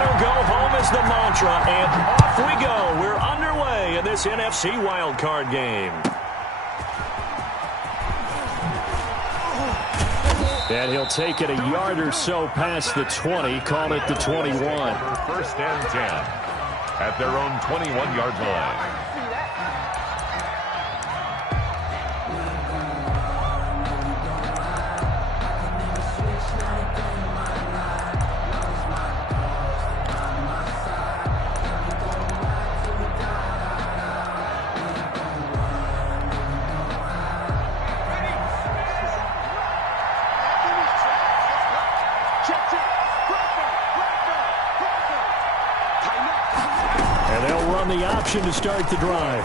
or go home is the mantra, and off we go. We're underway in this NFC wildcard game. And he'll take it a yard or so past the 20, call it the 21. First and 10 at their own 21-yard line. The option to start the drive.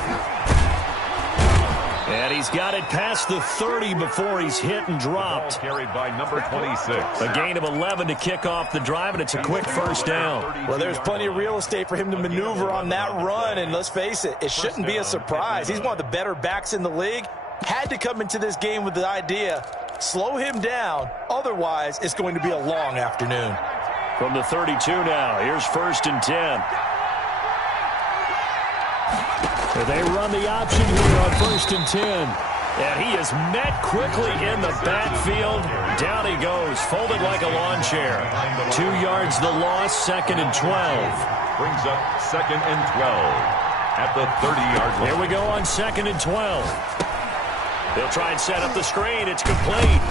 And he's got it past the 30 before he's hit and dropped. Carried by number 26. A gain of 11 to kick off the drive, and it's a quick first down. Well, there's plenty of real estate for him to maneuver on that run, and let's face it, it shouldn't be a surprise. He's one of the better backs in the league. Had to come into this game with the idea, slow him down, otherwise it's going to be a long afternoon. From the 32 now, here's first and 10. They run the option here on first and 10. And he is met quickly in the backfield. Down he goes, folded like a lawn chair. 2 yards the loss, second and 12. Brings up second and 12 at the 30-yard line. Here we go on second and 12. They'll try and set up the screen. It's complete.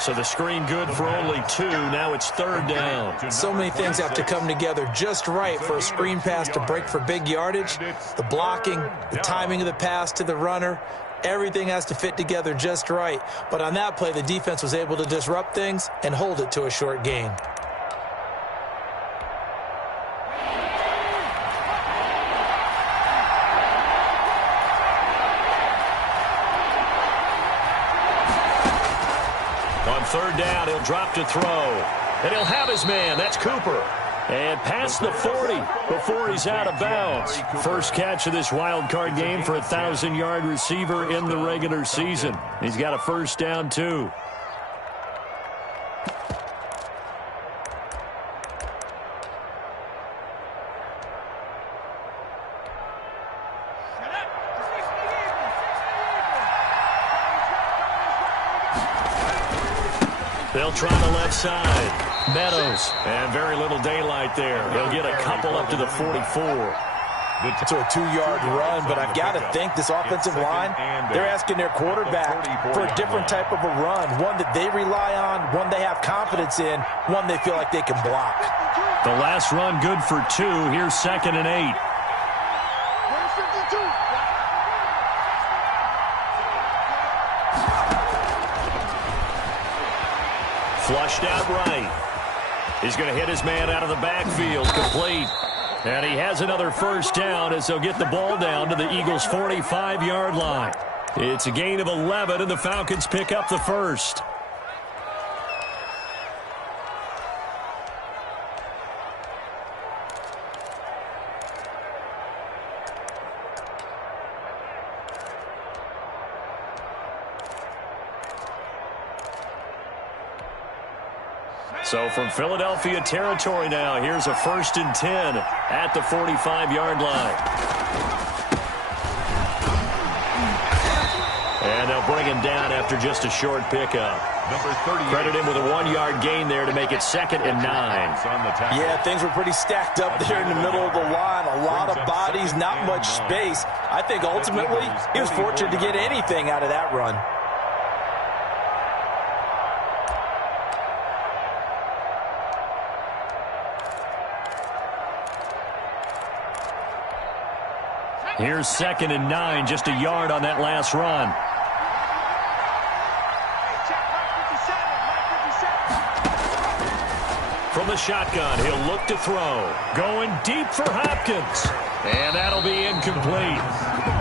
So the screen good for only 2. Now it's third down. So many things have to come together just right for a screen pass to break for big yardage. The blocking, the timing of the pass to the runner, everything has to fit together just right. But on that play, the defense was able to disrupt things and hold it to a short gain. Third down, he'll drop to throw. And he'll have his man. That's Cooper. And past the 40 before he's out of bounds. First catch of this wild card game for a 1,000-yard receiver in the regular season. He's got a first down, too. They'll try the left side. Meadows. And very little daylight there. He'll get a couple up to the 44. To a 2-yard run, but I've got to think this offensive line, they're asking their quarterback for a different type of a run, one that they rely on, one they have confidence in, one they feel like they can block. The last run good for 2. Here's second and 8. Flushed out right. He's going to hit his man out of the backfield. Complete. And he has another first down as they'll get the ball down to the Eagles' 45-yard line. It's a gain of 11, and the Falcons pick up the first. So from Philadelphia territory now, here's a first and 10 at the 45-yard line. And they'll bring him down after just a short pickup. Credit him with a 1-yard gain there to make it second and 9. Yeah, things were pretty stacked up there in the middle of the line. A lot of bodies, not much space. I think ultimately he was fortunate to get anything out of that run. Here's second and 9, just a yard on that last run. From the shotgun, he'll look to throw. Going deep for Hopkins. And that'll be incomplete.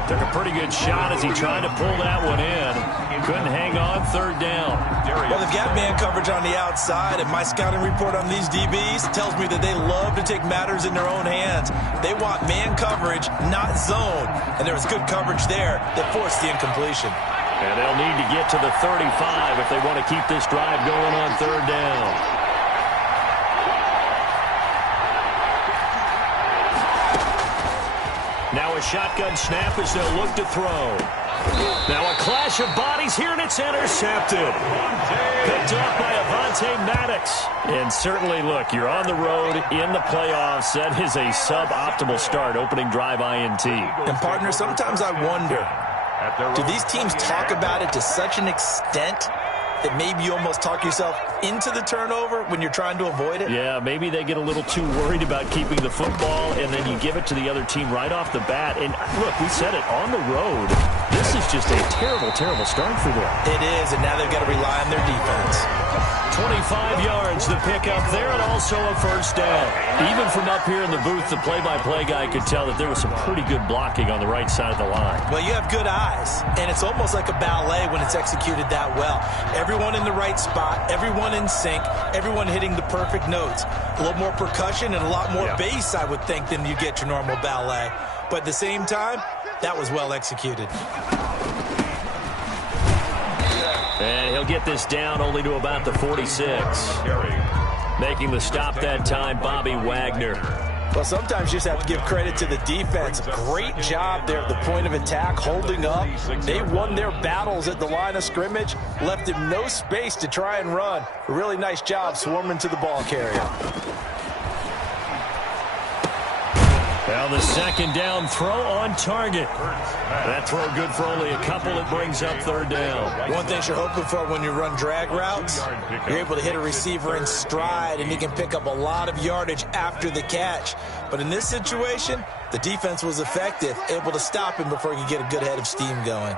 Took a pretty good shot as he tried to pull that one in. Couldn't hang on, third down. Well, they've got man coverage on the outside, and my scouting report on these DBs tells me that they love to take matters in their own hands. They want man coverage, not zone. And there was good coverage there that forced the incompletion. And they'll need to get to the 35 if they want to keep this drive going on third down. a shotgun snap as they'll look to throw. Now a clash of bodies here, and it's intercepted. Picked up by Avonte Maddox. And certainly, look, you're on the road in the playoffs. That is a suboptimal start, opening drive INT. And, partner, sometimes I wonder, do these teams talk about it to such an extent that maybe you almost talk yourself into the turnover when you're trying to avoid it? Yeah, maybe they get a little too worried about keeping the football, and then you give it to the other team right off the bat. And, look, we said it, on the road, this is just a terrible, terrible start for them. It is, and now they've got to rely on their defense. 25 yards to pick up there, and also a first down. Even from up here in the booth, the play-by-play guy could tell that there was some pretty good blocking on the right side of the line. Well, you have good eyes, and it's almost like a ballet when it's executed that well. Everyone in the right spot, everyone in sync, everyone hitting the perfect notes. A little more percussion and a lot more bass, I would think, than you get your normal ballet. But at the same time, that was well executed. And he'll get this down only to about the 46. Making the stop that time, Bobby Wagner. Well, sometimes you just have to give credit to the defense. Great job there at the point of attack, holding up. They won their battles at the line of scrimmage, left him no space to try and run. A really nice job swarming to the ball carrier. Well, the second down throw on target. That throw good for only a couple. It brings up third down. One thing you're hoping for when you run drag routes, you're able to hit a receiver in stride, and he can pick up a lot of yardage after the catch. But in this situation, the defense was effective, able to stop him before he could get a good head of steam going.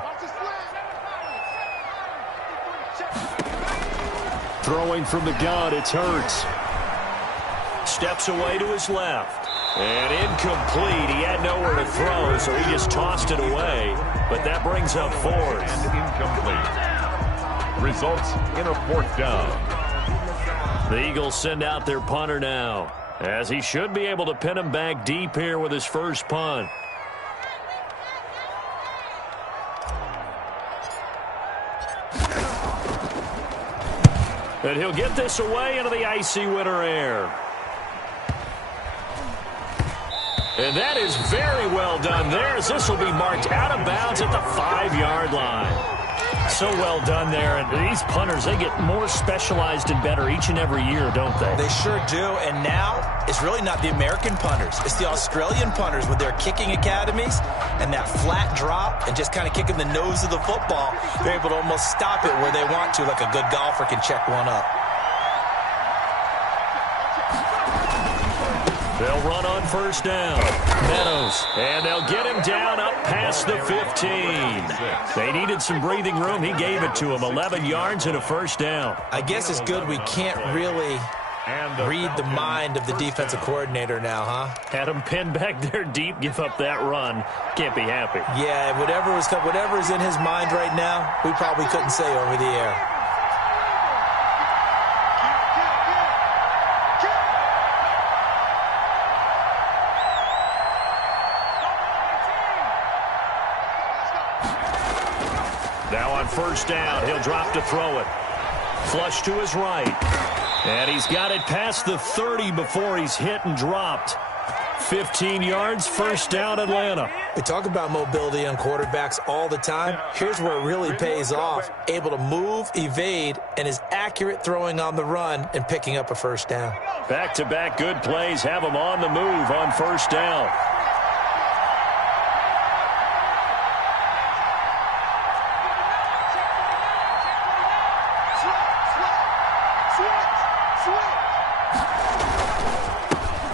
Throwing from the gun, it's Hurts. Steps away to his left. And incomplete. He had nowhere to throw, so he just tossed it away. But that brings up fourth. And incomplete. Results in a fourth down. The Eagles send out their punter now, as he should be able to pin him back deep here with his first punt. And he'll get this away into the icy winter air. And that is very well done there, as this will be marked out of bounds at the 5-yard line. So well done there. And these punters, they get more specialized and better each and every year, don't they? They sure do. And now it's really not the American punters. It's the Australian punters with their kicking academies and that flat drop and just kind of kicking the nose of the football. They're able to almost stop it where they want to, like a good golfer can check one up. They'll run on first down. Meadows. And they'll get him down up past the 15. They needed some breathing room. He gave it to him. 11 yards and a first down. I guess it's good we can't really read the mind of the defensive coordinator now, huh? Had him pinned back there deep, give up that run. Can't be happy. Yeah, whatever is in his mind right now, we probably couldn't say over the air. Now on first down, he'll drop to throw it. Flush to his right. And he's got it past the 30 before he's hit and dropped. 15 yards, first down, Atlanta. We talk about mobility on quarterbacks all the time. Here's where it really pays off. Able to move, evade, and is accurate throwing on the run and picking up a first down. Back-to-back good plays have him on the move on first down.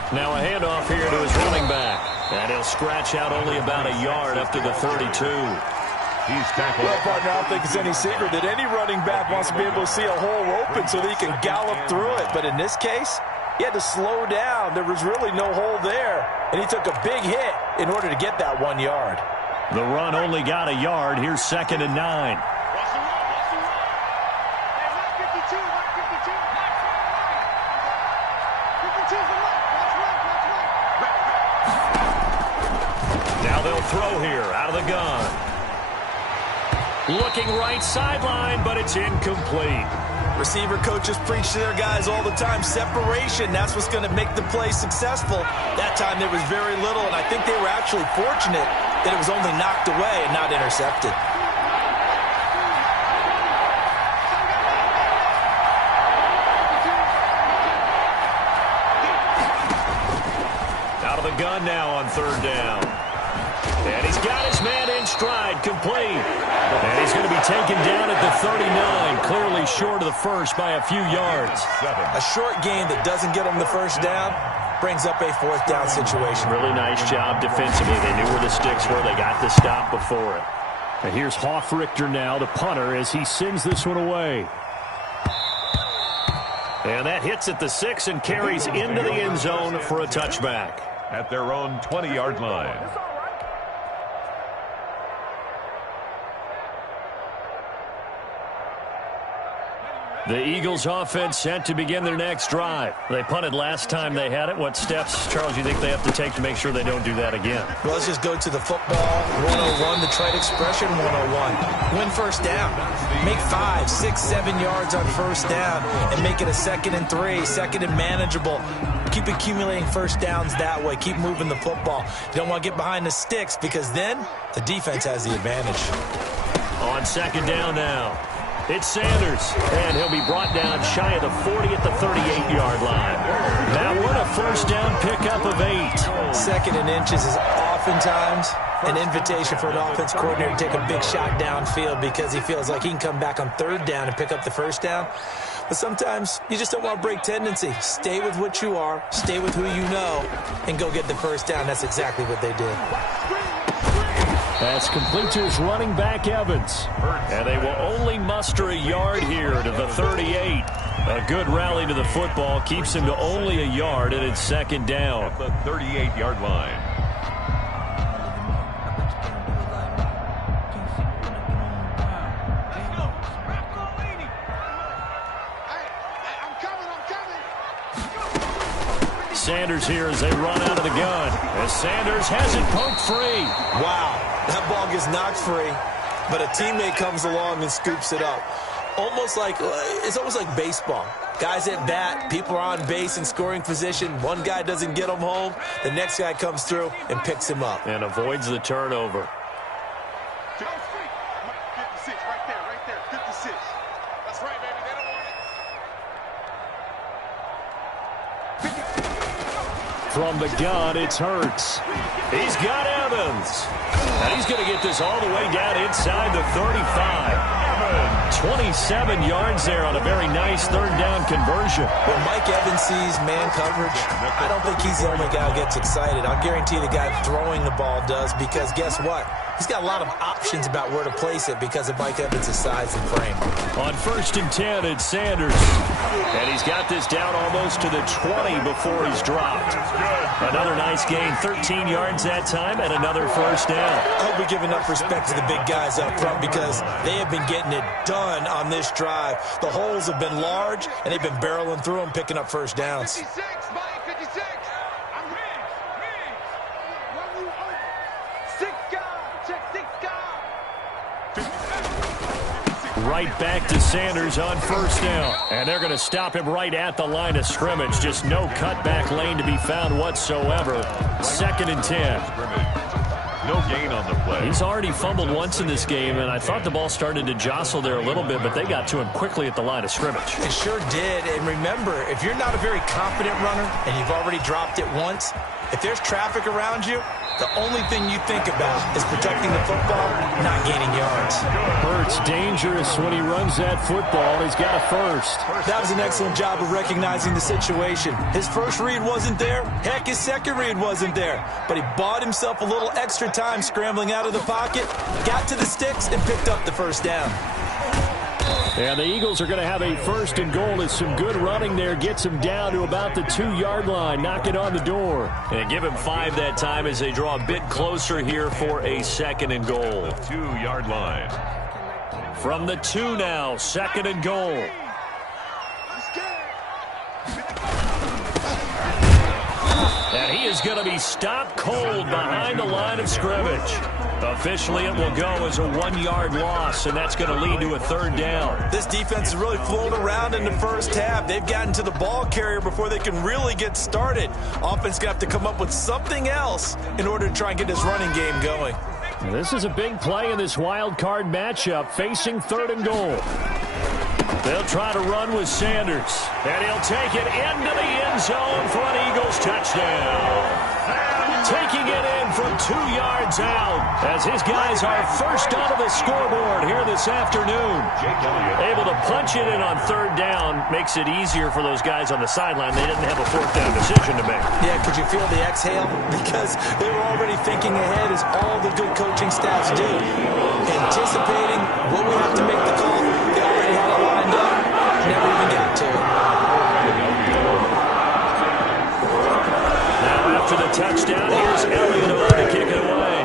Now a handoff here to his running back. And he'll scratch out only about a yard up to the 32. He's tackled. Well, partner, I don't think it's any secret that any running back wants to be able to see a hole open so that he can gallop through it. But in this case, he had to slow down. There was really no hole there. And he took a big hit in order to get that 1 yard. The run only got a yard. Here's 2nd and 9. Now they'll throw here out of the gun. Looking right sideline, but it's incomplete. Receiver coaches preach to their guys all the time. Separation, that's what's going to make the play successful. That time there was very little, and I think they were actually fortunate that it was only knocked away and not intercepted. Out of the gun now on third down. And he's got his man in stride, complete. And he's going to be taken down at the 39, clearly short of the first by a few yards. A short game that doesn't get them the first down brings up a fourth down situation. Really nice job defensively. They knew where the sticks were. They got the stop before it. And here's Hoffrichter now, the punter, as he sends this one away. And that hits at the 6 and carries into the end zone for a touchback. At their own 20-yard line. The Eagles offense set to begin their next drive. They punted last time they had it. What steps, Charles, you think they have to take to make sure they don't do that again? Well, let's just go to the football 101, the trade expression 101. Win first down. Make 5, 6, 7 yards on first down and make it a 2nd and 3, 2nd and manageable. Keep accumulating first downs that way. Keep moving the football. You don't want to get behind the sticks because then the defense has the advantage. On second down now. It's Sanders, and he'll be brought down shy of the 40 at the 38-yard line. Now what a first down pickup of 8. 2nd and inches is oftentimes an invitation for an offense coordinator to take a big shot downfield because he feels like he can come back on third down and pick up the first down. But sometimes you just don't want to break tendency. Stay with what you are, stay with who you know, and go get the first down. That's exactly what they did. That's complete to his running back, Evans. And they will only muster a yard here to the 38. A good rally to the football keeps him to only a yard, and it's second down. At the 38-yard line. Sanders here as they run out of the gun. As Sanders has it poked free. Wow, that ball gets knocked free, but a teammate comes along and scoops it up. It's almost like baseball. Guys at bat, people are on base in scoring position. One guy doesn't get him home. The next guy comes through and picks him up. And avoids the turnover. 56, right there, 56. That's right, baby. They don't want it. From the gun, it's Hurts. He's got Evans. And he's going to get this all the way down inside the 35. 27 yards there on a very nice third down conversion. When Mike Evans sees man coverage, I don't think he's the only guy who gets excited. I'll guarantee the guy throwing the ball does because guess what? He's got a lot of options about where to place it because of Mike Evans' size and frame. On 1st and 10, it's Sanders. And he's got this down almost to the 20 before he's dropped. Another nice gain, 13 yards that time, and another first down. I hope we give enough respect to the big guys up front because they have been getting it done on this drive. The holes have been large, and they've been barreling through them, picking up first downs. 56, Mike, 56. I'm Riggs. Run you over. 6 guard. Check 6 guard. Right back to Sanders on first down. And they're going to stop him right at the line of scrimmage. Just no cutback lane to be found whatsoever. 2nd and 10. No gain on the play. He's already fumbled once in this game, and I thought the ball started to jostle there a little bit, but they got to him quickly at the line of scrimmage. It sure did. And remember, if you're not a very confident runner and you've already dropped it once, if there's traffic around you, the only thing you think about is protecting the football, not gaining yards. Hurts dangerous when he runs that football. He's got a first. That was an excellent job of recognizing the situation. His first read wasn't there. Heck, his second read wasn't there. But he bought himself a little extra time scrambling out of the pocket, got to the sticks, and picked up the first down. And the Eagles are going to have a 1st and goal. It's some good running there. Gets him down to about the 2-yard line. Knock it on the door. And give him 5 that time as they draw a bit closer here for a 2nd and goal. The 2-yard line. From the 2 now, 2nd and goal. And he is going to be stopped cold behind the line of scrimmage. Officially, it will go as a 1-yard loss, and that's going to lead to a 3rd down. This defense is really flown around in the first half. They've gotten to the ball carrier before they can really get started. Offense going to have to come up with something else in order to try and get this running game going. This is a big play in this wild card matchup, facing 3rd and goal. They'll try to run with Sanders, and he'll take it into the end zone for an Eagles touchdown. Taking it in from 2 yards out as his guys are first onto the scoreboard here this afternoon. Able to punch it in on 3rd down makes it easier for those guys on the sideline. They didn't have a 4th down decision to make. Yeah, could you feel the exhale? Because they were already thinking ahead, as all the good coaching staffs do. Anticipating what we have to make the call. They already had it lined up. Never even got to it. After the touchdown, here's Elliott to kick it away.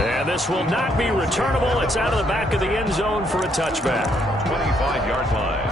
And this will not be returnable. It's out of the back of the end zone for a touchback. 25-yard line.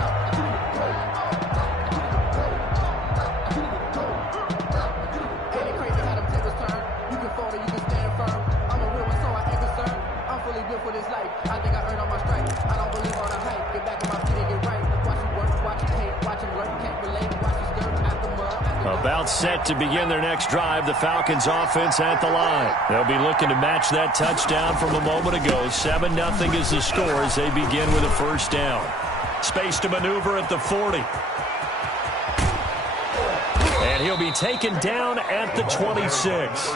About set to begin their next drive, the Falcons offense at the line. They'll be looking to match that touchdown from a moment ago. 7-0 is the score as they begin with a 1st down. Space to maneuver at the 40. And he'll be taken down at the 26.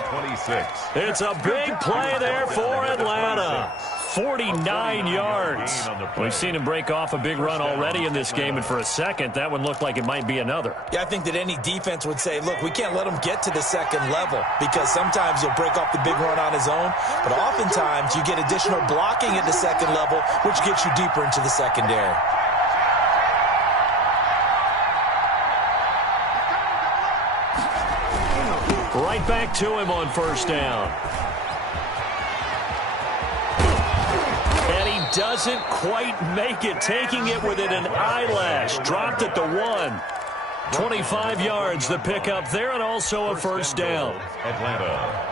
It's a big play there for Atlanta. 49 yards. We've seen him break off a big run already in this game, and for a second, that one looked like it might be another. Yeah, I think that any defense would say, look, we can't let him get to the 2nd level, because sometimes he'll break off the big run on his own, but oftentimes you get additional blocking at the 2nd level, which gets you deeper into the secondary. Right back to him on 1st down. And he doesn't quite make it, taking it within an eyelash. Dropped at the 1. 25 yards, the pickup there, and also a 1st down. Atlanta.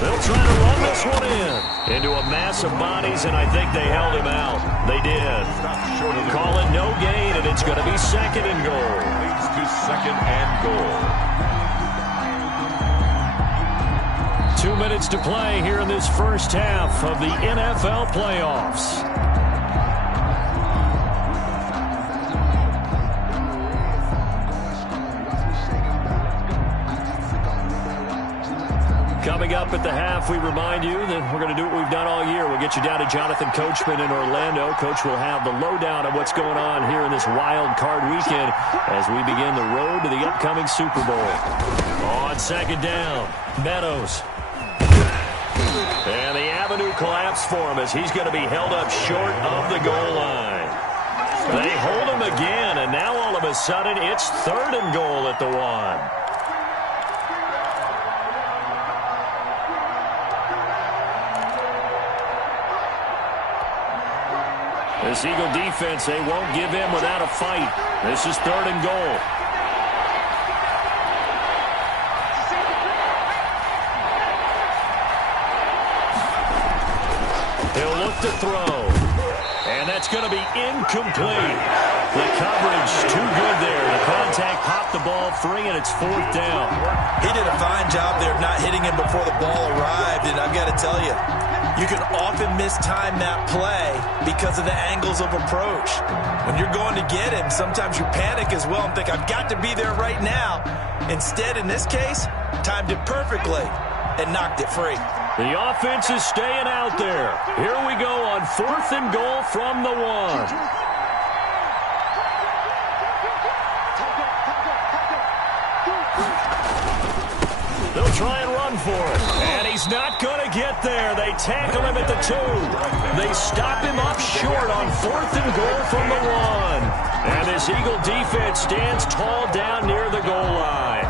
They'll try to run this one into a mass of bodies, and I think they held him out. They did. Call it no gain, and it's going to be 2nd and goal. Leads to 2nd and goal. 2 minutes to play here in this first half of the NFL playoffs. Coming up at the half, we remind you that we're going to do what we've done all year. We'll get you down to Jonathan Coachman in Orlando. Coach will have the lowdown of what's going on here in this wild card weekend as we begin the road to the upcoming Super Bowl. On 2nd down, Meadows. And the avenue collapsed for him as he's going to be held up short of the goal line. They hold him again, and now all of a sudden it's 3rd and goal at the 1. This Eagle defense, they won't give in without a fight. This is 3rd and goal. He'll look to throw. And that's going to be incomplete. The coverage too good there. The contact popped the ball free, and it's 4th down. He did a fine job there of not hitting him before the ball arrived, and I've got to tell you, you can often mistime that play because of the angles of approach. When you're going to get him, sometimes you panic as well and think, I've got to be there right now. Instead, in this case, timed it perfectly and knocked it free. The offense is staying out there. Here we go on 4th and goal from the 1. They'll try and run for it. And he he's not going to get there. They tackle him at the 2. They stop him up short on 4th and goal from the 1. And this Eagle defense stands tall down near the goal line.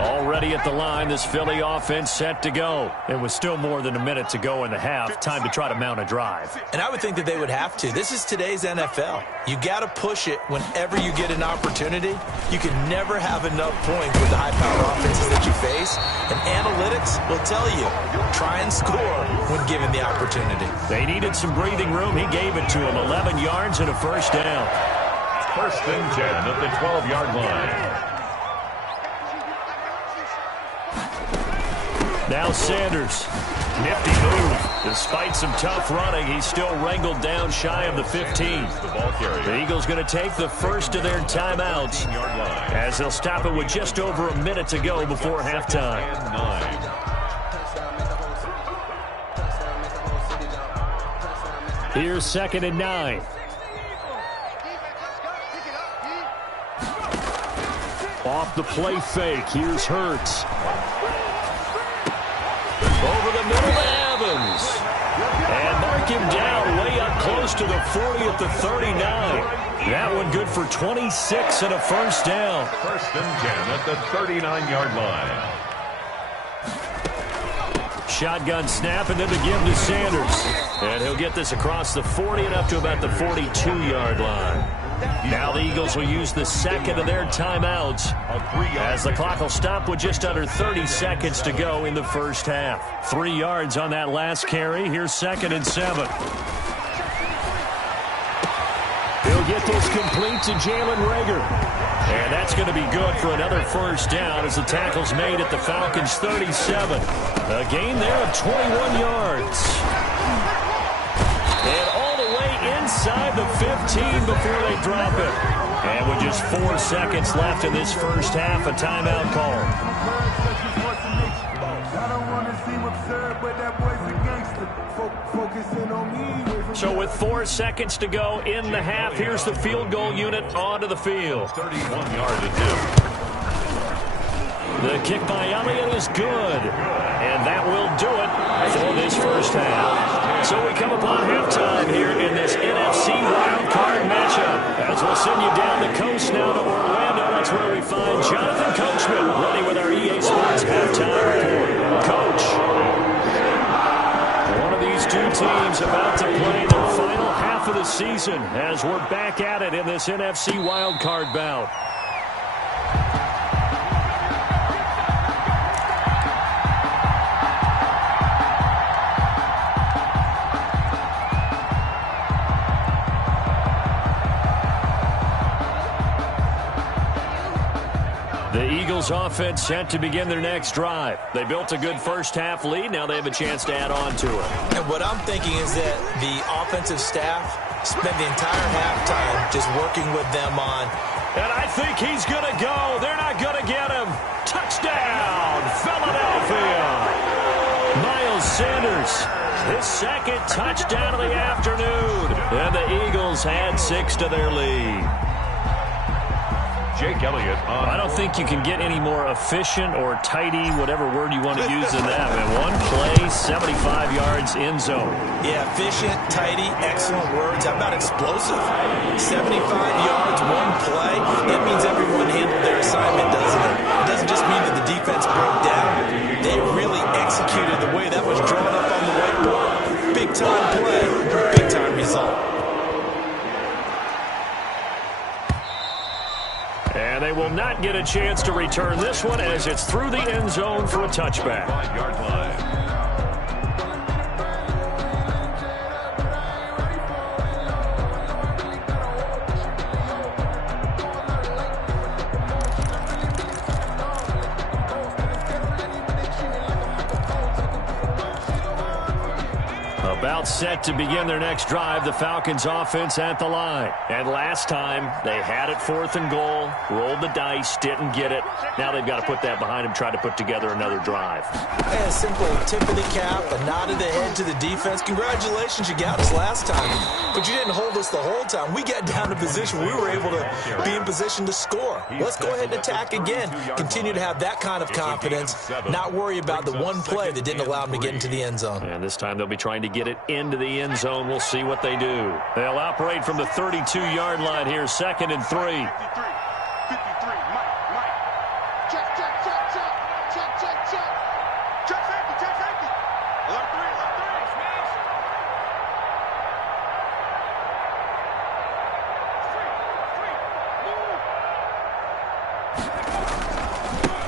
Already at the line, this Philly offense set to go. It was still more than a minute to go in the half. Time to try to mount a drive. And I would think that they would have to. This is today's NFL. You got to push it whenever you get an opportunity. You can never have enough points with the high-powered offenses that you face. And analytics will tell you, try and score when given the opportunity. They needed some breathing room. He gave it to them. 11 yards and a first down. 1st and 10 at the 12-yard line. Now Sanders. Nifty move. Despite some tough running, he's still wrangled down shy of the 15. The Eagles going to take the first of their timeouts as they'll stop it with just over a minute to go before halftime. Here's 2nd and 9. Off the play fake. Here's Hurts. Over the middle to Evans. And mark him down way up close to the 40 at the 39. That one good for 26 and a first down. 1st and 10 at the 39-yard line. Shotgun snap and then the give to Sanders. And he'll get this across the 40 and up to about the 42-yard line. Now the Eagles will use the 2nd of their timeouts as the clock will stop with just under 30 seconds to go in the first half. 3 yards on that last carry. Here's 2nd and 7. He'll get this complete to Jalen Reagor. And that's going to be good for another first down as the tackle's made at the Falcons' 37. A gain there of 21 yards. And all the way inside the 15 before they drop it. And with just 4 seconds left in this first half, a timeout call. So with 4 seconds to go in the half, here's the field goal unit onto the field. 31 yards to do. The kick by Elliott is good. And that will do it for this first half. So we come upon halftime here in this NFC wildcard matchup. As we'll send you down the coast now to Orlando. That's where we find Jonathan Coachman ready with our EA Sports halftime report. Coach, one of these two teams about to play their final half of the season as we're back at it in this NFC wildcard bout. The Eagles offense set to begin their next drive. They built a good first half lead. Now they have a chance to add on to it. And what I'm thinking is that the offensive staff spent the entire halftime just working with them on. And I think he's going to go. They're not going to get him. Touchdown, Philadelphia. Miles Sanders, his 2nd touchdown of the afternoon. And the Eagles add 6 to their lead. Jake Elliott on. I don't think you can get any more efficient or tidy, whatever word you want to use in that. Man, one play, 75 yards in zone. Yeah, efficient, tidy, excellent words. How about explosive? 75 yards, one play. That means everyone handled their assignment, doesn't it? It doesn't just mean that the defense broke down. They really executed the way that was drawn up on the whiteboard. Big-time play, big-time result. And they will not get a chance to return this one as it's through the end zone for a touchback. 5-yard line. A About set to begin their next drive, the Falcons offense at the line. And last time, they had it 4th and goal, rolled the dice, didn't get it. Now they've got to put that behind them, try to put together another drive. And a simple tip of the cap, a nod of the head to the defense. Congratulations, you got us last time. But you didn't hold us the whole time. We got down to position. We were able to be in position to score. Let's go ahead and attack again. Continue to have that kind of confidence, not worry about the one play that didn't allow them to get into the end zone. And this time they'll be trying to get it into the end zone. We'll see what they do. They'll operate from the 32-yard line here, 2nd and 3. 53, Mike. Check. Check safety. Alert 3.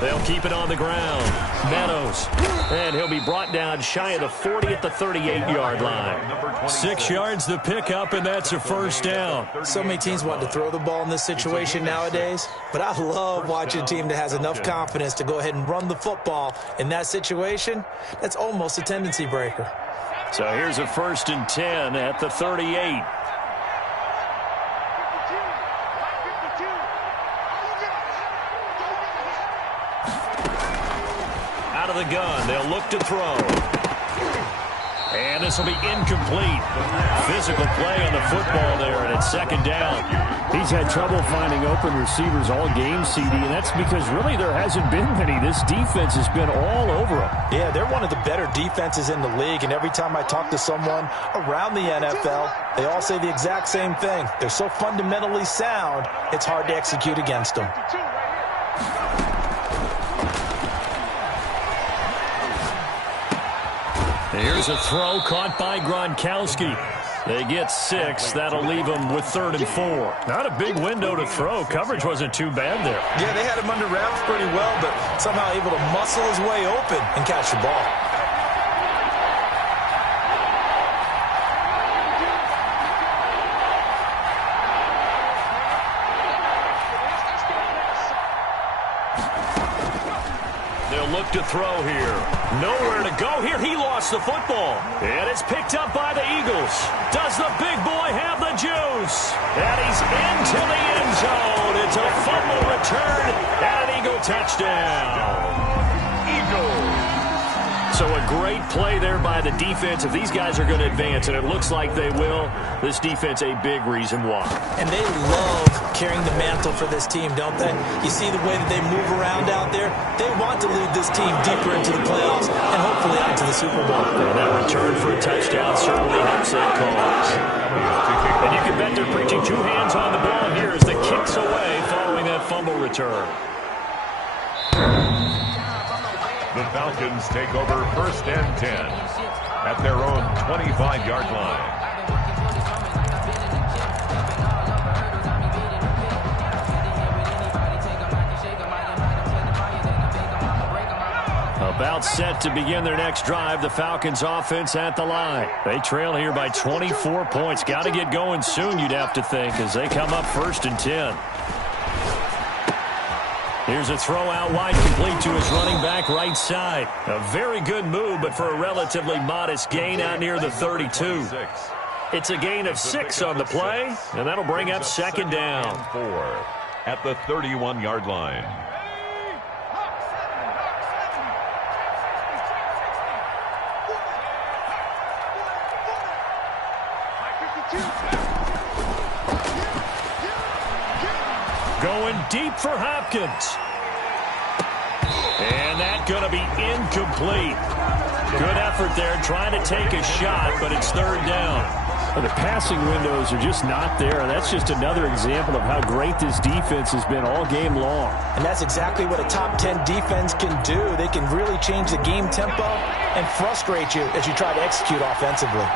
They'll keep it on the ground. Meadows. And he'll be brought down shy of the 40 at the 38-yard line. 6 yards the pickup, and that's a first down. So many teams want to throw the ball in this situation nowadays, but I love watching a team that has enough confidence to go ahead and run the football in that situation. That's almost a tendency breaker. So here's a 1st and 10 at the 38. Out of the gun, they'll look to throw. And this will be incomplete. Physical play on the football there, and it's 2nd down. He's had trouble finding open receivers all game, CD, and that's because really there hasn't been many. This defense has been all over him. Yeah, they're one of the better defenses in the league, and every time I talk to someone around the NFL, they all say the exact same thing. They're so fundamentally sound, it's hard to execute against them. Here's a throw caught by Gronkowski. They get 6. That'll leave them with 3rd and 4. Not a big window to throw. Coverage wasn't too bad there. Yeah, they had him under wraps pretty well, but somehow able to muscle his way open and catch the ball. They'll look to throw here. Nowhere to go here. He lost the football. And it's picked up by the Eagles. Does the big boy have the juice? And he's into the end zone. It's a fumble return and an Eagle touchdown. Eagles. So a great play there by the defense. If these guys are going to advance, and it looks like they will, this defense a big reason why. And they love carrying the mantle for this team, don't they? You see the way that they move around out there? They want to lead this team deeper into the playoffs and hopefully out to the Super Bowl. And that return for a touchdown certainly helps that cause. And you can bet they're preaching 2 hands on the ball here as the kick's away following that fumble return. The Falcons take over 1st and 10 at their own 25-yard line. About set to begin their next drive, the Falcons offense at the line. They trail here by 24 points. Got to get going soon, you'd have to think, as they come up 1st and 10. Here's a throw out wide, complete to his running back right side. A very good move, but for a relatively modest gain out near the 32. It's a gain of 6 on the play, and that'll bring up 2nd down. 4 at the 31-yard line. Going deep for Hopkins. And that's going to be incomplete. Good effort there, trying to take a shot, but it's 3rd down. Well, the passing windows are just not there. That's just another example of how great this defense has been all game long. And that's exactly what a top 10 defense can do. They can really change the game tempo and frustrate you as you try to execute offensively.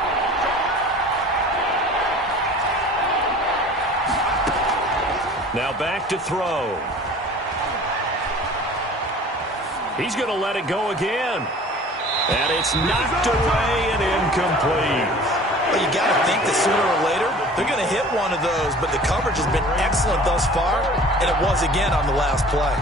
Now back to throw. He's going to let it go again. And it's knocked away and incomplete. Well, you got to think that sooner or later they're going to hit one of those, but the coverage has been excellent thus far, and it was again on the last play.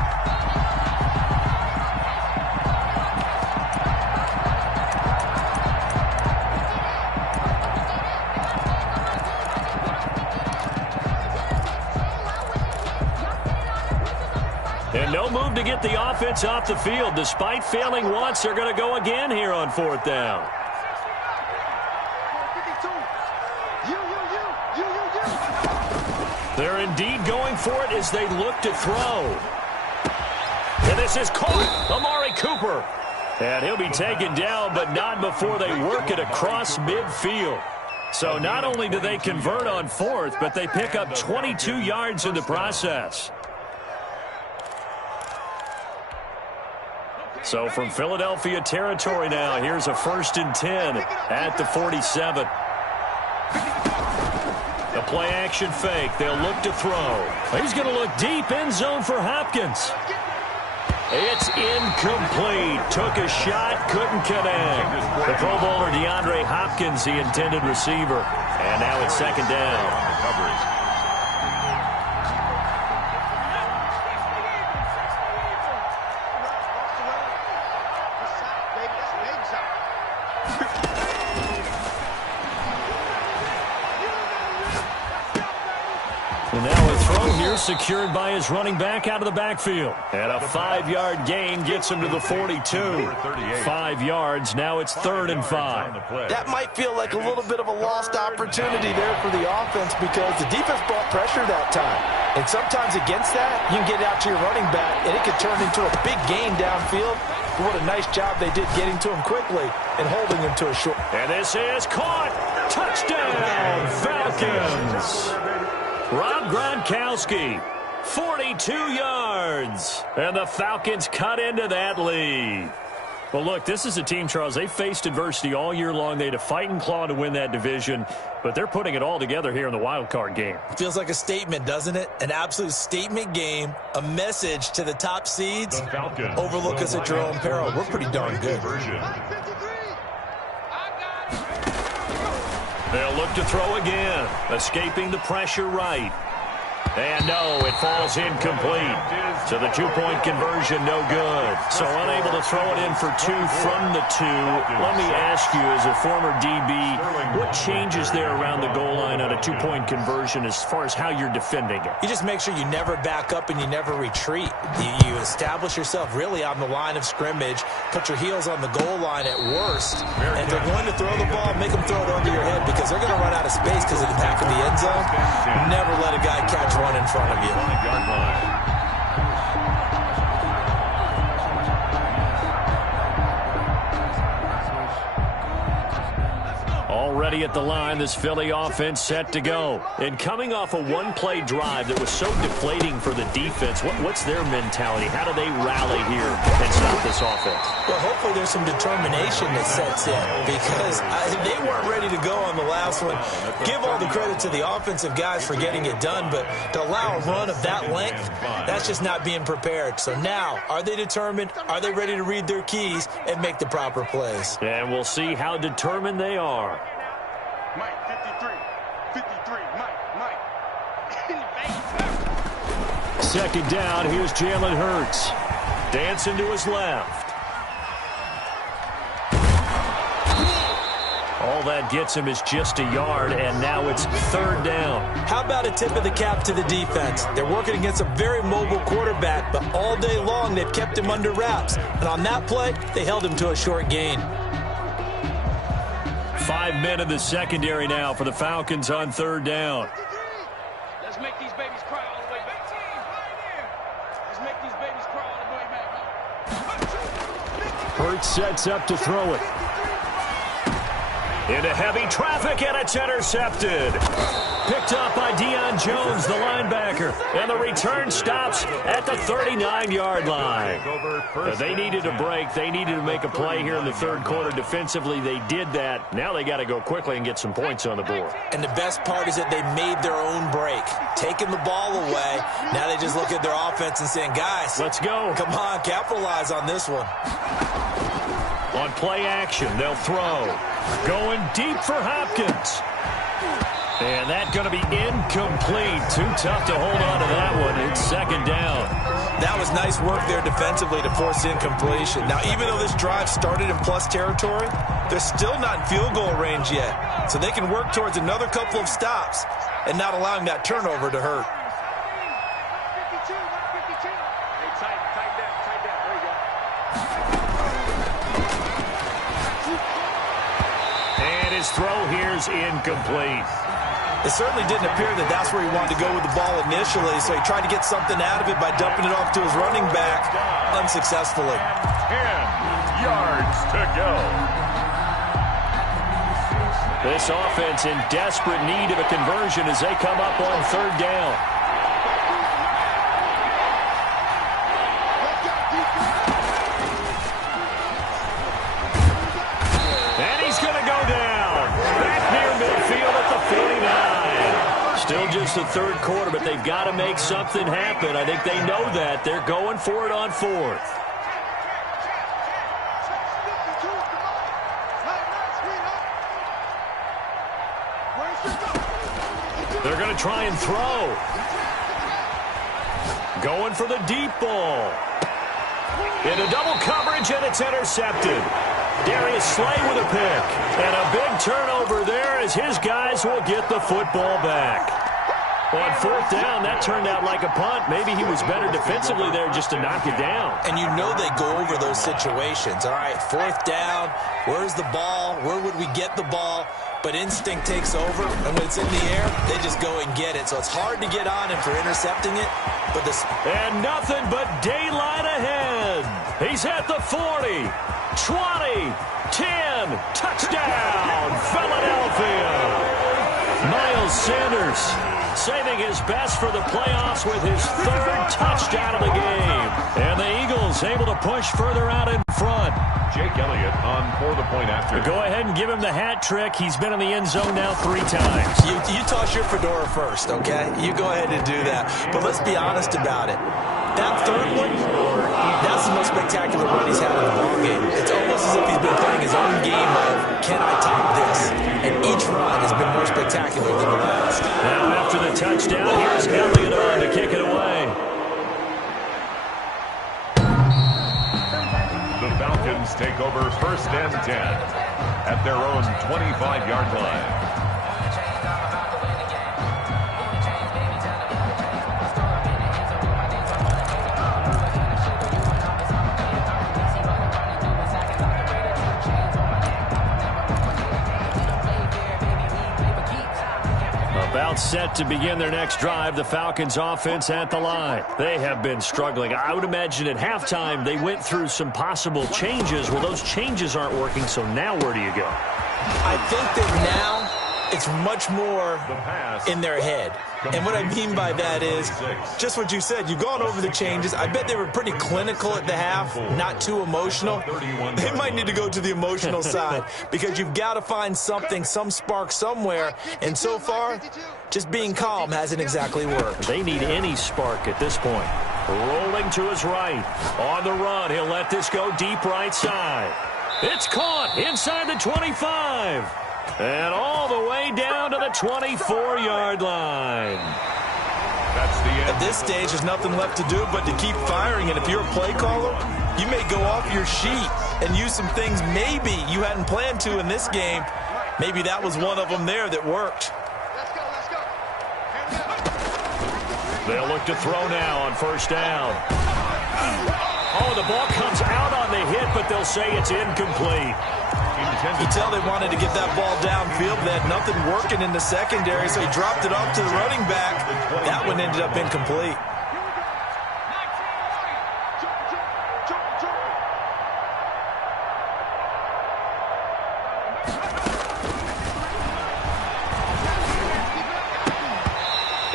no move to get the offense off the field. Despite failing once, they're going to go again here on 4th down. They're indeed going for it as they look to throw. And this is caught. Amari Cooper. And he'll be taken down, but not before they work it across midfield. So not only do they convert on 4th, but they pick up 22 yards in the process. So from Philadelphia territory now, here's a 1st and 10 at the 47. The play action fake. They'll look to throw. He's going to look deep, end zone for Hopkins. It's incomplete. Took a shot, couldn't connect. The Pro Bowler DeAndre Hopkins, the intended receiver. And now it's 2nd down. And now a throw here secured by his running back out of the backfield. And a 5-yard gain gets him to the 42. 5 yards. Now it's 3rd and 5. That might feel like a little bit of a lost opportunity there for the offense because the defense brought pressure that time. And sometimes against that, you can get out to your running back, and it could turn into a big gain downfield. But what a nice job they did getting to him quickly and holding him to a short. And this is caught. Touchdown, Falcons. Rob Gronkowski, 42 yards. And the Falcons cut into that lead. Well, look, this is a team, Charles, they faced adversity all year long. They had to fight and claw to win that division, but they're putting it all together here in the wild card game. Feels like a statement, doesn't it? An absolute statement game, a message to the top seeds. Overlook us at your own peril. We're pretty darn good. They'll look to throw again, escaping the pressure right. And no, it falls incomplete. So the 2-point conversion, no good. So unable to throw it in for 2 from the 2. Let me ask you, as a former DB, what changes there around the goal line on a 2-point conversion as far as how you're defending it? You just make sure you never back up and you never retreat. You establish yourself really on the line of scrimmage, put your heels on the goal line at worst. And if they're going to throw the ball, make them throw it over your head because they're going to run out of space because of the back of the end zone. Never let a guy catch one in front of you. Already at the line, this Philly offense set to go. And coming off a one-play drive that was so deflating for the defense, what's their mentality? How do they rally here and stop this offense? Well, hopefully there's some determination that sets in because they weren't ready to go on the last one. Give all the credit to the offensive guys for getting it done, but to allow a run of that length, that's just not being prepared. So now, are they determined? Are they ready to read their keys and make the proper plays? And we'll see how determined they are. Mike, 53, Mike. 2nd down, here's Jalen Hurts. Dancing to his left. All that gets him is just a yard, and now it's 3rd down. How about a tip of the cap to the defense? They're working against a very mobile quarterback, but all day long they've kept him under wraps. And on that play, they held him to a short gain. 5 men in the secondary now for the Falcons on 3rd down. Let's make these babies cry all the way back. Let's make these babies cry all the way back. Hurts sets up to throw it. Into heavy traffic, and it's intercepted. Picked up by Deion Jones, the linebacker. And the return stops at the 39-yard line. They needed a break. They needed to make a play here in the 3rd quarter. Defensively, they did that. Now they got to go quickly and get some points on the board. And the best part is that they made their own break. Taking the ball away. Now they just look at their offense and saying, guys, let's go. Come on, capitalize on this one. On play action, they'll throw. Going deep for Hopkins. And that's going to be incomplete. Too tough to hold on to that one. It's 2nd down. That was nice work there defensively to force incompletion. Now, even though this drive started in plus territory, they're still not in field goal range yet. So they can work towards another couple of stops and not allowing that turnover to hurt. 52. Hey, tight. And his throw here's incomplete. It certainly didn't appear that that's where he wanted to go with the ball initially, so he tried to get something out of it by dumping it off to his running back unsuccessfully. 10 yards to go. This offense in desperate need of a conversion as they come up on third down. And he's going to go down. Back near midfield at the 49. Still just the third quarter, but they've got to make something happen. I think they know that. They're going for it on fourth. They're going to try and throw. Going for the deep ball. Into double coverage, and it's intercepted. Darius Slay with a pick. And a big turnover there as his guys will get the football back. On fourth down, that turned out like a punt. Maybe he was better defensively there just to knock it down. And you know they go over those situations. All right, fourth down, where's the ball? Where would we get the ball? But instinct takes over, and when it's in the air, they just go and get it. So it's hard to get on him for intercepting it. But and nothing but daylight ahead. He's at the 40, 20, 10, touchdown, Philadelphia. Miles Sanders saving his best for the playoffs with his third touchdown of the game. And the Eagles able to push further out in front. Jake Elliott on for the point after. Go ahead and give him the hat trick. He's been in the end zone now 3 times. You toss your fedora first, okay? You go ahead and do that. But let's be honest about it. That third one, that's the most spectacular run he's had in the ballgame. It's almost as if he's been playing his own game of, can I top this? And each run has been more spectacular than the last. Now after the touchdown, here's Elliott on to kick it away. The Falcons take over first and 10 at their own 25-yard line. About set to begin their next drive, the Falcons offense at the line. They have been struggling. I would imagine at halftime they went through some possible changes. Well, those changes aren't working, so now where do you go? I think that now it's much more in their head. And what I mean by that is just what you said. You've gone over the changes. I bet they were pretty clinical at the half, not too emotional. They might need to go to the emotional side because you've got to find something, some spark somewhere. And so far, just being calm hasn't exactly worked. They need any spark at this point. Rolling to his right. On the run, he'll let this go deep right side. It's caught inside the 25. And all the way down to the 24-yard line. That's the end. At this stage, there's nothing left to do but to keep firing. And if you're a play caller, you may go off your sheet and use some things maybe you hadn't planned to in this game. Maybe that was one of them there that worked. They'll look to throw now on first down. Oh, the ball comes out on the hit, but they'll say it's incomplete. You tell they wanted to get that ball downfield. They had nothing working in the secondary, so he dropped it off to the running back. That one ended up incomplete.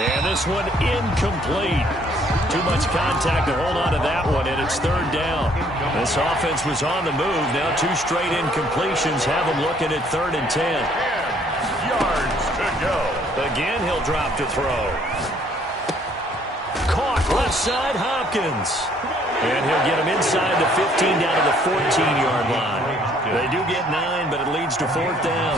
And this one incomplete. Too much contact to hold on to that one, and it's third down. This offense was on the move. Now 2 straight incompletions have them looking at 3rd and 10. 10 yards to go. Again, he'll drop to throw. Caught left side, Hopkins. And he'll get him inside the 15 down to the 14-yard line. They do get 9, but it leads to 4th down.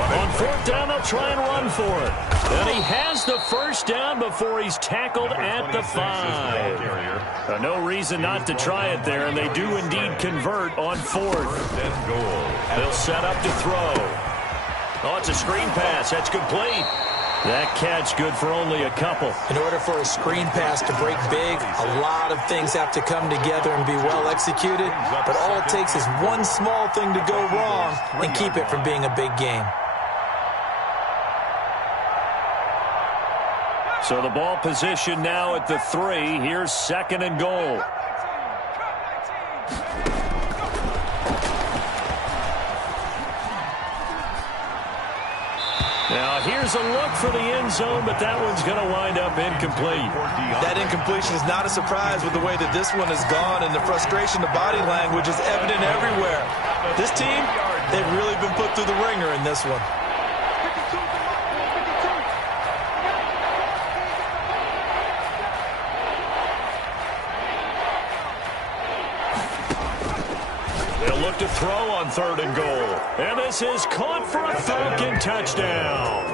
On 4th down, they'll try and run for it. And he has the first down before he's tackled at the 5. No reason not to try it there, and they do indeed convert on 4th. They'll set up to throw. Oh, it's a screen pass. That's complete. That catch good for only a couple. In order for a screen pass to break big, a lot of things have to come together and be well executed. But all it takes is one small thing to go wrong and keep it from being a big game. So the ball position now at the 3. Here's 2nd and goal. Now here's a look for the end zone, but that one's going to wind up incomplete. That incompletion is not a surprise with the way that this one has gone, and the frustration, the body language is evident everywhere. This team, they've really been put through the ringer in this one. They'll look to throw on 3rd and goal. And this is caught for a Falcon touchdown.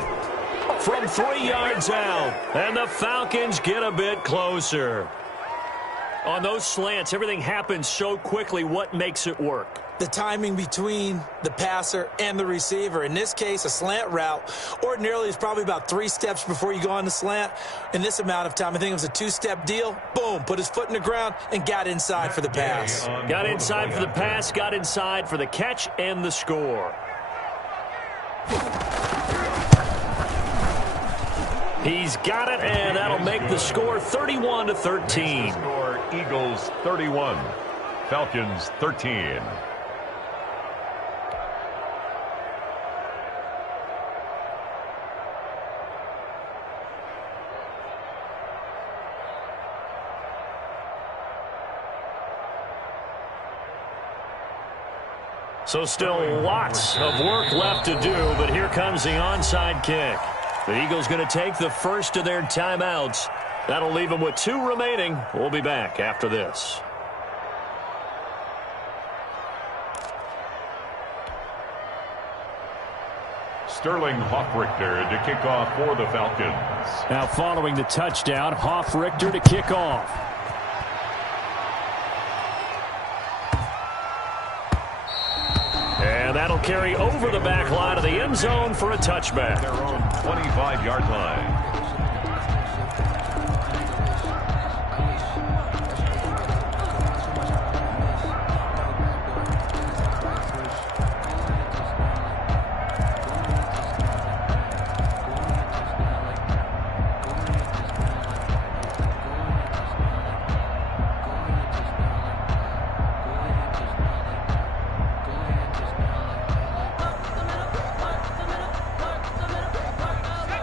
From 3 yards out. And the Falcons get a bit closer. On those slants, everything happens so quickly. What makes it work? The timing between the passer and the receiver. In this case, a slant route ordinarily is probably about 3 steps before you go on the slant. In this amount of time, I think it was a 2-step deal. Boom, put his foot in the ground and got inside for the pass. Got inside for the pass, got inside for the catch and the score. He's got it, and that'll make the score 31-13. Score Eagles 31, Falcons 13. So still lots of work left to do, but here comes the onside kick. The Eagles going to take the first of their timeouts. That'll leave them with 2 remaining. We'll be back after this. Sterling Hoffrichter to kick off for the Falcons. Now following the touchdown, Hoffrichter to kick off. And that'll carry over the back line of the end zone for a touchback. Their own 25-yard line.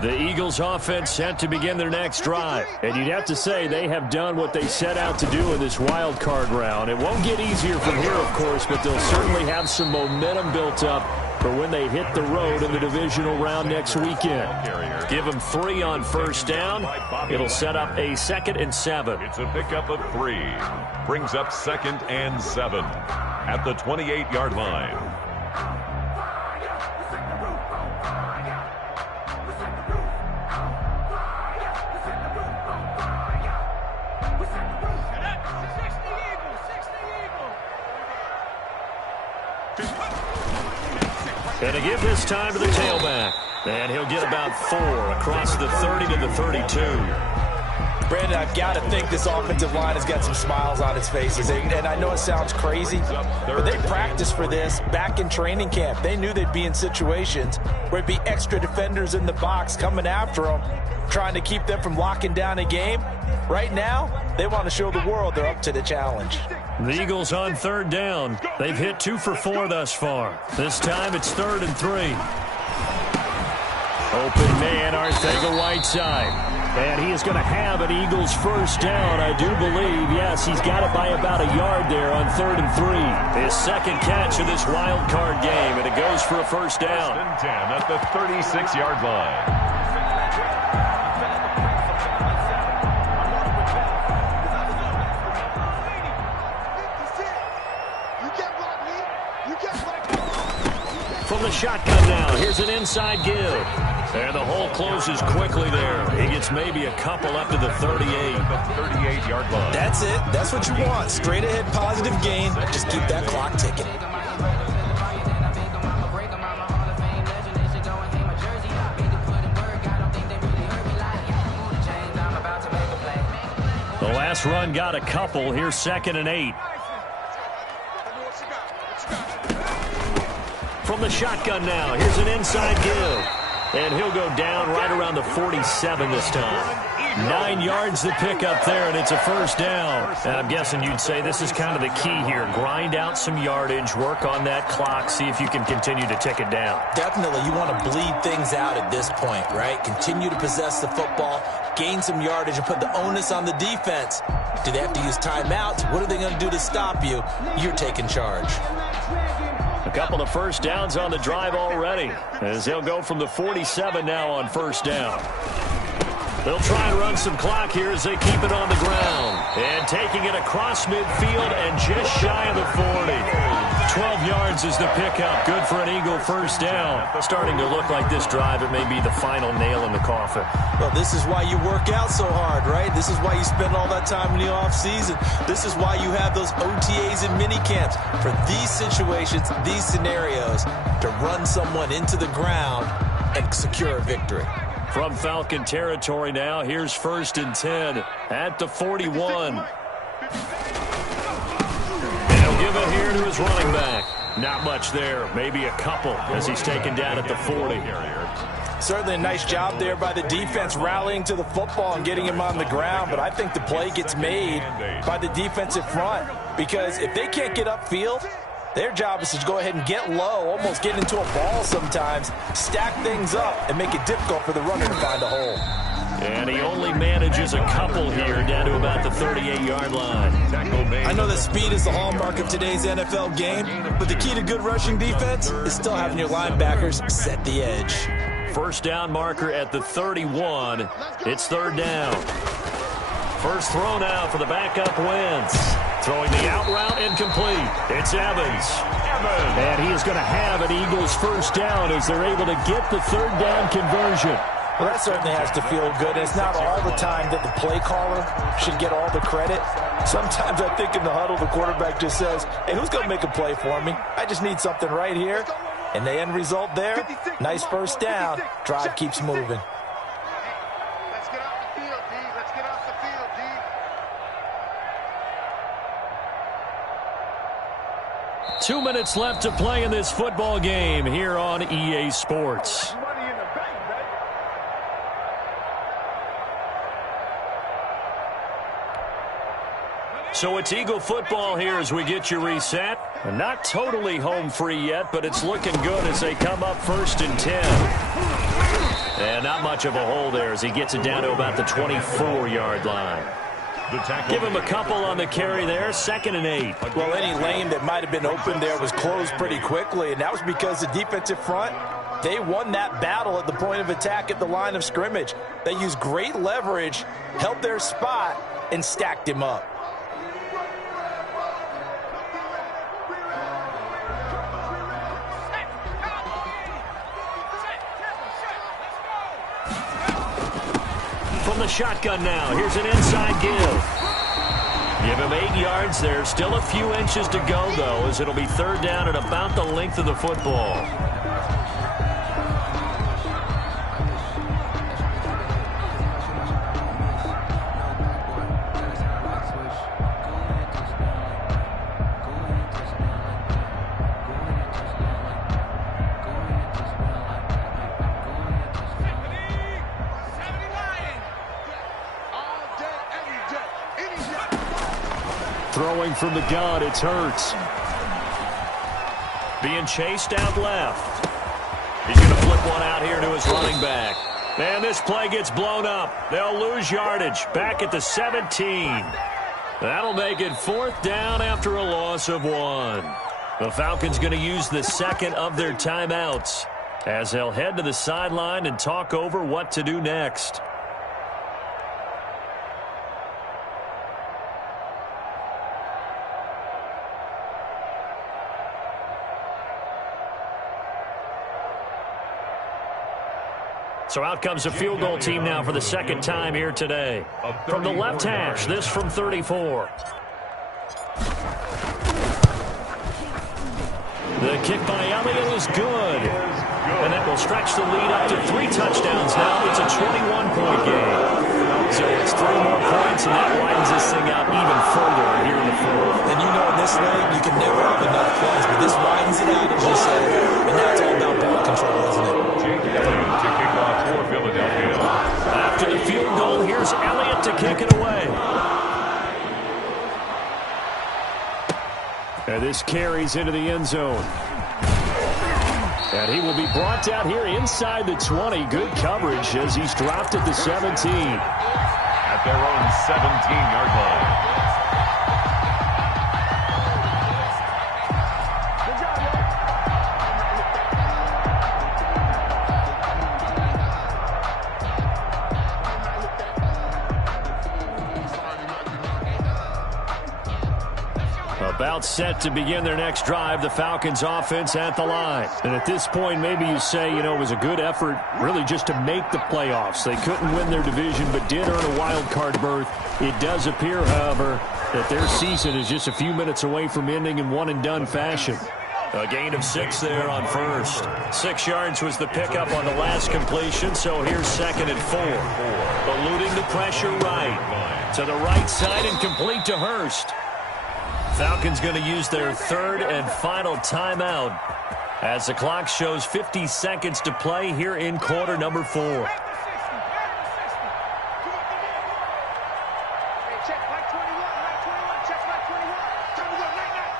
The Eagles offense set to begin their next drive. And you'd have to say they have done what they set out to do in this wild card round. It won't get easier from here, of course, but they'll certainly have some momentum built up for when they hit the road in the divisional round next weekend. Give them 3 on first down. It'll set up a 2nd and 7. It's a pickup of 3. Brings up 2nd and 7 at the 28-yard line. And to give this time to the tailback. And he'll get about 4 across the 30 to the 32. Brandon, I've got to think this offensive line has got some smiles on its faces. And I know it sounds crazy, but they practiced for this back in training camp. They knew they'd be in situations where it'd be extra defenders in the box coming after them, trying to keep them from locking down a game. Right now, they want to show the world they're up to the challenge. The Eagles on 3rd down. They've hit 2 for 4 thus far. This time it's 3rd and 3. Open man, Arcega-Whiteside. And he is going to have an Eagles first down, I do believe. Yes, he's got it by about a yard there on 3rd and 3. His 2nd catch of this wild card game, and it goes for a first down. 1st and 10 at the 36-yard line. From the shotgun now, here's an inside give. And the hole closes quickly there. He gets maybe a couple up to the 38. The 38-yard line. That's it. That's what you want. Straight ahead positive gain. Just keep that clock ticking. last run got a couple. Here's 2nd and 8. From the shotgun now, here's an inside give. And he'll go down right around the 47 this time. 9 yards to pick up there, and it's a first down. And I'm guessing you'd say this is kind of the key here. Grind out some yardage, work on that clock, see if you can continue to tick it down. Definitely, you want to bleed things out at this point, right? Continue to possess the football, gain some yardage, and put the onus on the defense. Do they have to use timeouts? What are they going to do to stop you? You're taking charge. A couple of first downs on the drive already, as they'll go from the 47 now on first down. They'll try and run some clock here as they keep it on the ground. And taking it across midfield and just shy of the 40. 12 yards is the pickup. Good for an Eagle first down. Starting to look like this drive, it may be the final nail in the coffin. Well, this is why you work out so hard, right? This is why you spend all that time in the offseason. This is why you have those OTAs and mini camps. For these situations, these scenarios, to run someone into the ground and secure a victory. From Falcon territory now, here's 1st and 10 at the 41. And he'll give it here to his running back. Not much there, maybe a couple as he's taken down at the 40. Certainly a nice job there by the defense rallying to the football and getting him on the ground, but I think the play gets made by the defensive front because if they can't get upfield, their job is to go ahead and get low, almost get into a ball sometimes, stack things up, and make it difficult for the runner to find a hole. And he only manages a couple here down to about the 38-yard line. I know that speed is the hallmark of today's NFL game, but the key to good rushing defense is still having your linebackers set the edge. First down marker at the 31. It's 3rd down. First throw now for the backup Wentz. Throwing the out route incomplete. It's Evans. And he is going to have an Eagles first down as they're able to get the 3rd down conversion. Well, that certainly has to feel good. It's not all the time that the play caller should get all the credit. Sometimes I think in the huddle, the quarterback just says, hey, who's going to make a play for me? I just need something right here. And the end result there, nice first down. Drive keeps moving. Let's get off the field, D. Let's get off the field, D. 2 minutes left to play in this football game here on EA Sports. So it's Eagle football here as we get you reset. Not totally home free yet, but it's looking good as they come up 1st and 10. And not much of a hole there as he gets it down to about the 24-yard line. Give him a couple on the carry there, 2nd and 8. Well, any lane that might have been open there was closed pretty quickly, and that was because the defensive front, they won that battle at the point of attack at the line of scrimmage. They used great leverage, held their spot, and stacked him up. From the shotgun now, here's an inside give. Give him 8 yards there. Still a few inches to go, though, as it'll be 3rd down at about the length of the football. Throwing from the gun, it's Hurts. Being chased out left. He's going to flip one out here to his running back. And this play gets blown up. They'll lose yardage back at the 17. That'll make it 4th down after a loss of 1. The Falcons going to use the 2nd of their timeouts as they'll head to the sideline and talk over what to do next. So out comes a field goal team now for the 2nd time here today. From the left hash, this from 34. The kick by Elliott is good. and that will stretch the lead up to 3 touchdowns now. It's a 21-point game. So it's 3 more points, and that widens this thing out even further here in the fourth. And you know in this league, you can never have enough points, but this widens it out, as you said, and that's all about ball control, isn't it? Jake Elliott to kick off for Philadelphia. After the field goal, here's Elliott to kick it away. And this carries into the end zone. And he will be brought down here inside the 20. Good coverage as he's dropped at the 17. At their own 17-yard line. About set to begin their next drive, the Falcons offense at the line. And at this point, maybe you say, you know, it was a good effort really just to make the playoffs. They couldn't win their division, but did earn a wild card berth. It does appear, however, that their season is just a few minutes away from ending in one-and-done fashion. A gain of 6 there on first. 6 yards was the pickup on the last completion, so here's 2nd and 4. Eluding the pressure right. To the right side and complete to Hurst. Falcons going to use their 3rd and final timeout as the clock shows 50 seconds to play here in quarter number 4. Check back 21, back 21, check back 21. 21, night.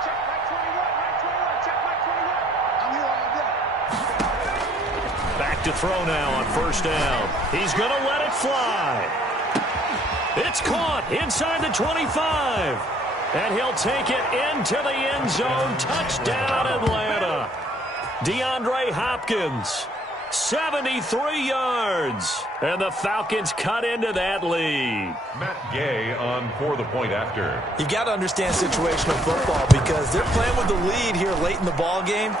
Check back 21, night 21, check back 21. I'm here all day. Back to throw now on first down. He's going to let it fly. It's caught inside the 25. And he'll take it into the end zone. Touchdown, Atlanta. DeAndre Hopkins, 73 yards. And the Falcons cut into that lead. Matt Gay on for the point after. You've got to understand situational football because they're playing with the lead here late in the ball game.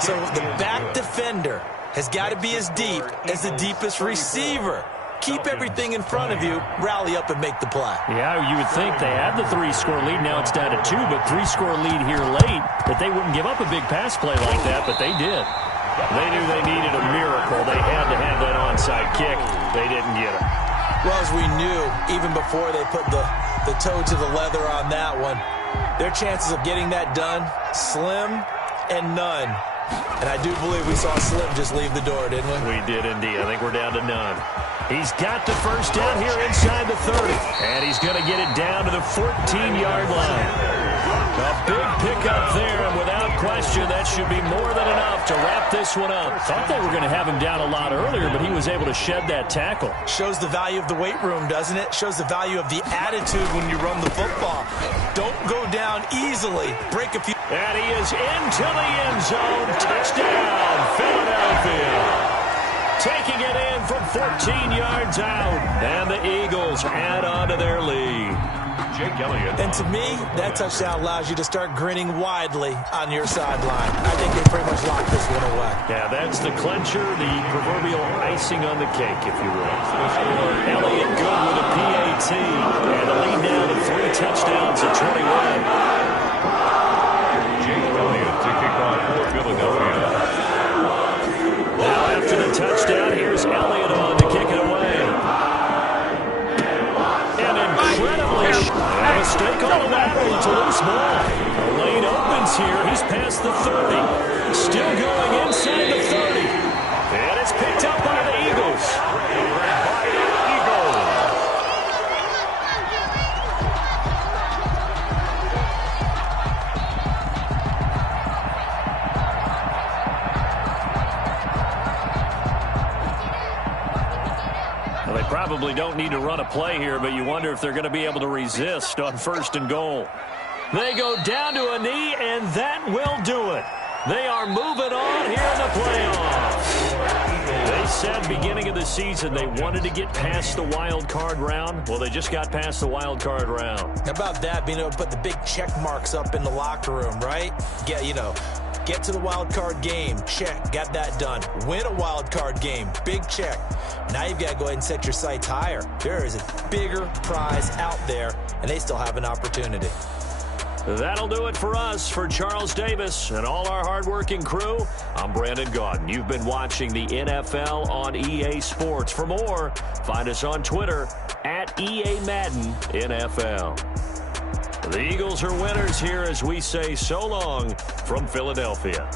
So the back defender has got to be as deep as the deepest receiver. Keep everything in front of you, rally up and make the play. Yeah, you would think they had the 3-score lead. Now it's down to 2, but 3-score lead here late, that they wouldn't give up a big pass play like that, but they did. They knew they needed a miracle. They had to have that onside kick. They didn't get it. Well, as we knew, even before they put the toe to the leather on that one, their chances of getting that done, slim and none. And I do believe we saw Slim just leave the door, didn't we? We did indeed. I think we're down to none. He's got the first down here inside the 30. And he's going to get it down to the 14-yard line. A big pickup there, and without question, that should be more than enough to wrap this one up. Thought they were going to have him down a lot earlier, but he was able to shed that tackle. Shows the value of the weight room, doesn't it? Shows the value of the attitude when you run the football. Don't go down easily. Break a few. And he is into the end zone. Touchdown, Philadelphia. Taking it in from 14 yards out. And the Eagles add on to their lead. Jake Elliott. And to me, that touchdown allows you to start grinning widely on your sideline. I think they pretty much locked this one away. Yeah, that's the clincher, the proverbial icing on the cake, if you will. Elliott good with a PAT. And the lead now to 3 touchdowns at 21. Jake Elliott to kick off for Philadelphia. Now after the touchdown, here's Elliott on to kick it away. And incredibly, a mistake on the lateral to loose ball. The lane opens here. He's past the 30. Still going inside the 30. And it's picked up by the Eagles. They probably don't need to run a play here, but you wonder if they're going to be able to resist on 1st and goal. They go down to a knee, and that will do it. They are moving on here in the playoffs. They said beginning of the season they wanted to get past the wild card round. Well, they just got past the wild card round. How about that, being able to put the big check marks up in the locker room, right? Get to the wild card game, check, got that done. Win a wild card game, big check. Now you've got to go ahead and set your sights higher. There is a bigger prize out there, and they still have an opportunity. That'll do it for us. For Charles Davis and all our hardworking crew, I'm Brandon Gaudin. You've been watching the NFL on EA Sports. For more, find us on Twitter at EA Madden NFL. The Eagles are winners here as we say so long from Philadelphia.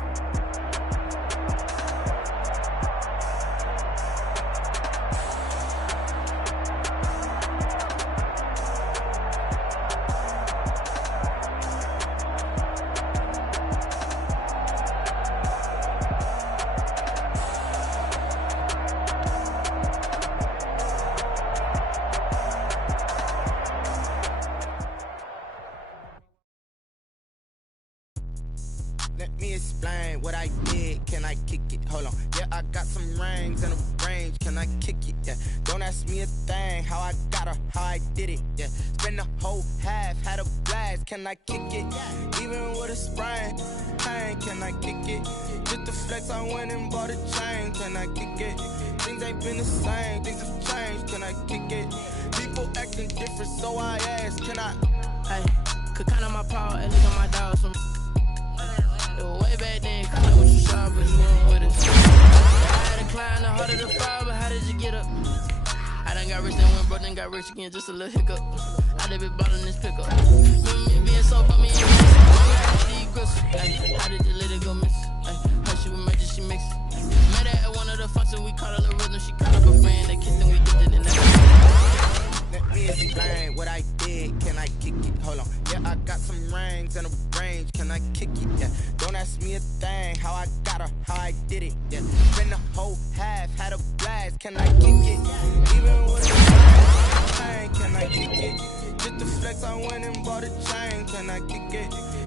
Let me explain what I did. Can I kick it? Hold on. Yeah, I got some rings and a range. Can I kick it? Yeah. Don't ask me a thing. How I got her, how I did it. Yeah. Spend the whole half, had a blast. Can I kick it? Even with a sprain. Pain, can I kick it? Just the flex, I went and bought a chain. Can I kick it? Things ain't been the same. Things have changed. Can I kick it? People acting different, so I ask. Can I? Hey, could count on my power and look at my dogs from. It was way back then, cause I what you saw, but you weren't with us. I had to climb the heart of the fire, but how did you get up? I done got rich, then went broke, then got rich again, just a little hiccup. I done been bottling this pickup. Remember me being so put me in how did the lady go miss? Her she was major, she mixed. Met her at one of the functions, we caught a little rhythm, she caught up a friend, they kissed and we dipped it in that. Let me explain what I did. Can I kick it? Hold on. Yeah, I got some rings and a range. Can I kick it? Yeah. Don't ask me a thing. How I got her, how I did it. Yeah. Spend the whole half, had a blast. Can I kick it? Even with a chain, can I kick it? Just the flex, I went and bought a chain. Can I kick it?